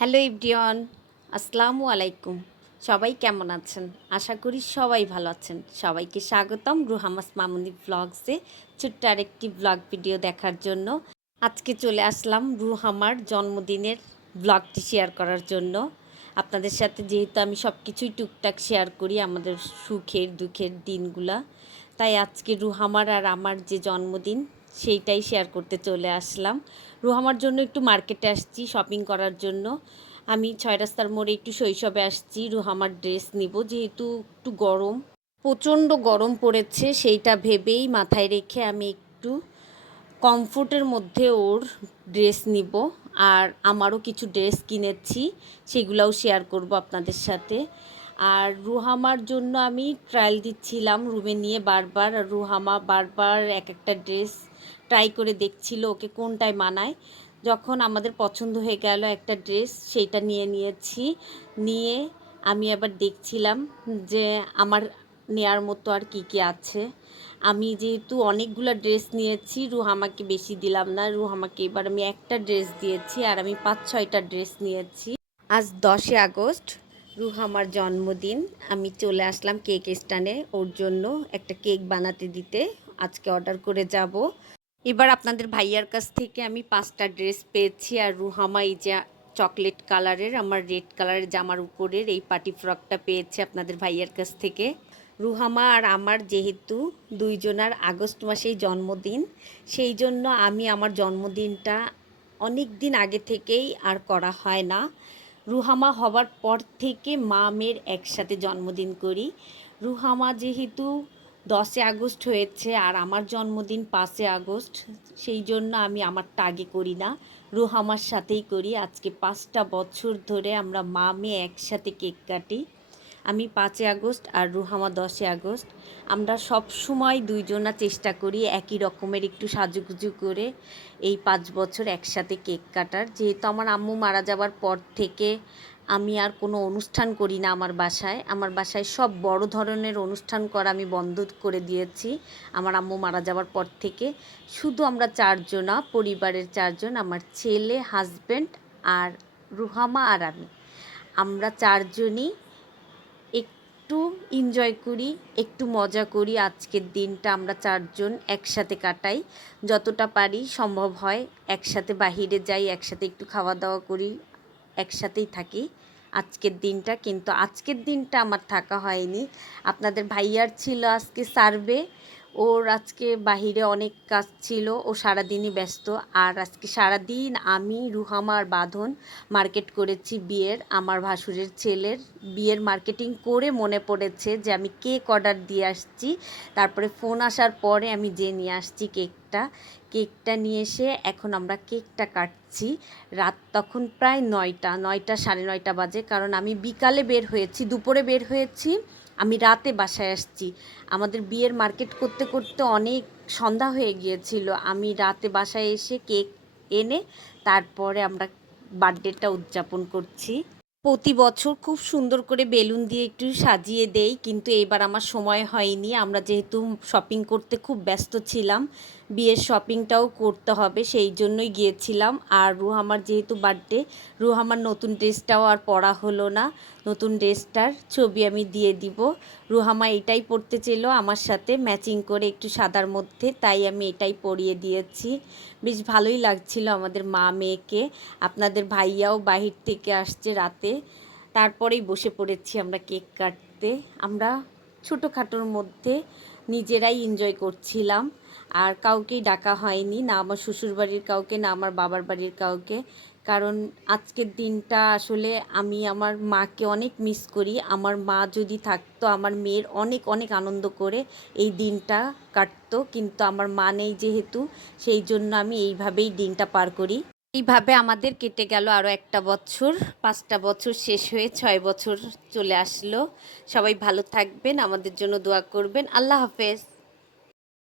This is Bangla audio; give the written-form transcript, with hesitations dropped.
হ্যালো এভরিওয়ান, আসসালামু আলাইকুম। সবাই কেমন আছেন? আশা করি সবাই ভালো আছেন। সবাইকে স্বাগতম রুহামাস মামুনি ব্লগসে ছোট্ট আরেকটি ব্লগ ভিডিও দেখার জন্য। আজকে চলে আসলাম রুহামার জন্মদিনের ব্লগটি শেয়ার করার জন্য আপনাদের সাথে। যেহেতু আমি সব কিছুই টুকটাক শেয়ার করি আমাদের সুখের দুঃখের দিনগুলা, তাই আজকে রুহামার আর আমার যে জন্মদিন সেইটাই শেয়ার করতে চলে আসলাম। রুহামার জন্য একটু মার্কেটে আসছি শপিং করার জন্য। আমি ৬ রাস্তার মোড়ে একটু শৈশবে আসছি রুহামার ড্রেস নিব, যেহেতু একটু গরম, প্রচণ্ড গরম পড়েছে, সেইটা ভেবেই মাথায় রেখে আমি একটু কমফোর্টের মধ্যে ওর ড্রেস নিব। আর আমারও কিছু ড্রেস কিনেছি, সেগুলোও শেয়ার করব আপনাদের সাথে। আর রুহামার জন্য আমি ট্রায়াল দিচ্ছিলাম রুমে নিয়ে বারবার, আর রুহামা বারবার এক একটা ড্রেস ট্রাই করে দেখছিল ওকে কোনটায় মানায়। যখন আমাদের পছন্দ হয়ে গেল একটা ড্রেস, সেইটা নিয়েছি। নিয়ে আমি আবার দেখছিলাম যে আমার নেয়ার মতো আর কি কি আছে। আমি যেহেতু অনেকগুলো ড্রেস নিয়েছি, রুহামাকে বেশি দিলাম না, রুহামাকে এবার আমি একটা ড্রেস দিয়েছি আর আমি ৫-৬টা ড্রেস নিয়েছি। আজ ১০ আগস্ট, রুহামার জন্মদিন। আমি চলে আসলাম কেক স্ট্যান্ডে ওর জন্য একটা কেক বানাতে দিতে। আজকে অর্ডার করে যাব। এবার আপনাদের ভাইয়ার কাছ থেকে আমি 5টা ড্রেস পেয়েছি। আর রুহামা এই যে চকলেট কালারের, আমার রেড কালারের জামার উপরের এই পার্টি ফ্রকটা পেয়েছে আপনাদের ভাইয়ার কাছ থেকে। রুহামা আর আমার যেহেতু দুইজনার আগস্ট মাসেই জন্মদিন, সেই জন্য আমি আমার জন্মদিনটা অনেক দিন আগে থেকেই আর করা হয় না। রুহামা হবার পর থেকে মা মেয়ের একসাথে জন্মদিন করি। রুহামা যেহেতু 10 আগস্ট হয়েছে আর আমার জন্মদিন 5 আগস্ট, সেই জন্য আমি আমারটা আগে করি না, রুহামার সাথেই করি। আজকে 5টা বছর ধরে আমরা মা মেয়ে একসাথে কেক কাটি। আমি 5 আগস্ট আর রুহামা 10 আগস্ট। আমরা সব সময় দুইজনা চেষ্টা করি একই রকমের একটু সাজুগুজু করে এই 5 বছর একসাথে কেক কাটার। যেহেতু আমার আম্মু মারা যাবার পর থেকে আমি আর কোনো অনুষ্ঠান করি না আমার বাসায় সব বড় ধরনের অনুষ্ঠান করা আমি বন্ধ করে দিয়েছি আমার আম্মু মারা যাবার পর থেকে। শুধু আমরা 4 জনা, পরিবারের 4 জন, আমার ছেলে, হাজব্যান্ড আর রুহামা আর আমরা 4 জনই একটু এনজয় করি, একটু মজা করি। আজকের দিনটা আমরা 4 জন একসাথে কাটাই, যতটা পারি সম্ভব হয় একসাথে বাহিরে যাই, একসাথে একটু খাওয়া দাওয়া করি, একসাথেই থাকি আজকের দিনটা আমার থাকা হয়নি। আপনাদের ভাইয়ার ছিল আজকে সার্ভে, ওর আজকে বাহিরে অনেক কাজ ছিল, ও সারাদিনই ব্যস্ত। আর আজকে সারাদিন আমি, রুহামা আর বাঁধন মার্কেট করেছি আমার ভাসুরের ছেলের বিয়ের মার্কেটিং করে মনে পড়েছে যে আমি কেক অর্ডার দিয়ে আসছি। তারপরে ফোন আসার পরে আমি নিয়ে আসছি কেকটা নিয়ে এসে এখন আমরা কেকটা কাটছি। রাত তখন প্রায় 9টা, 9:30 বাজে, কারণ আমি বিকালে বের হয়েছি, দুপুরে বের হয়েছি, আমি রাতে বাসায় আসছি। আমাদের বিয়ের মার্কেট করতে করতে অনেক সন্ধ্যা হয়ে গিয়েছিল। আমি রাতে বাসায় এসে কেক এনে তারপরে আমরা বার্থডেটা উদযাপন করছি। প্রতি বছর খুব সুন্দর করে বেলুন দিয়ে একটু সাজিয়ে দেই, কিন্তু এবার আমার সময় হয়নি। আমরা যেহেতু শপিং করতে খুব ব্যস্ত ছিলাম, বিয়ের শপিংটাও করতে হবে, সেই জন্যই গিয়েছিলাম। আর রুহামার যেহেতু বার্থডে, রুহামার নতুন ড্রেসটাও আর পরা হলো না। নতুন ড্রেসটার ছবি আমি দিয়ে দিব। রুহামা এটাই পরতে ছিল আমার সাথে ম্যাচিং করে একটু সাদার মধ্যে, তাই আমি এটাই পরিয়ে দিয়েছি। বেশ ভালোই লাগছিল আমাদের মা মেয়েকে। আপনাদের ভাইয়াও বাহির থেকে আসছে রাতে, তারপরেই বসে পড়েছি আমরা কেক কাটতে। আমরা ছোটোখাটোর মধ্যে নিজেরাই এনজয় করছিলাম, আর কাউকেই ডাকা হয়নি, না আমার শ্বশুরবাড়ির কাউকে, না আমার বাবার বাড়ির কাউকে। কারণ আজকের দিনটা আসলে আমি আমার মাকে অনেক মিস করি। আমার মা যদি থাকতো আমার মেয়ের অনেক অনেক আনন্দ করে এই দিনটা কাটতো, কিন্তু আমার মা নেই যেহেতু, সেই জন্য আমি এইভাবেই দিনটা পার করি। এইভাবে আমাদের কেটে গেল আরও একটা বছর, 5টা বছর শেষ হয়ে 6 বছর চলে আসলো। সবাই ভালো থাকবেন, আমাদের জন্য দোয়া করবেন। আল্লাহ হাফেজ।